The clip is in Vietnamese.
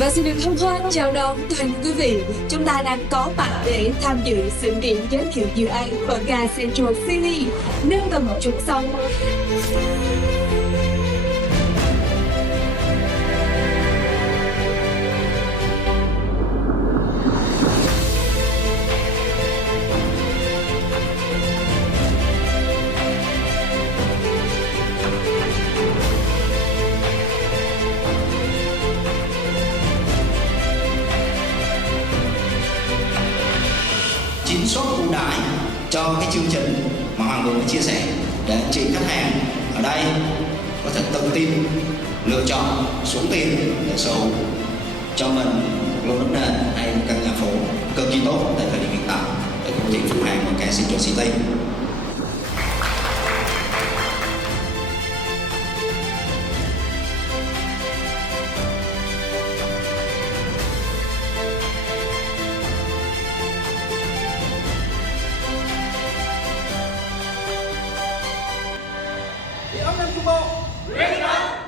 Và xin được hân hoan chào đón toàn quý vị. Chúng ta đang có mặt để tham dự sự kiện giới thiệu dự án ở ga Central City, nâng tầm trục sông. Chính suất ưu đãi cho cái chương trình mà Hoàng vừa mới chia sẻ để anh chị khách hàng ở đây có thể tự tin lựa chọn số tiền để sở hữu cho mình một lô đất nền hay một căn nhà phố cực kỳ tốt tại thời điểm hiện tại để công ty Phú Hàng và cả Central City. Thì âm nhạc trung bộ. Ready up.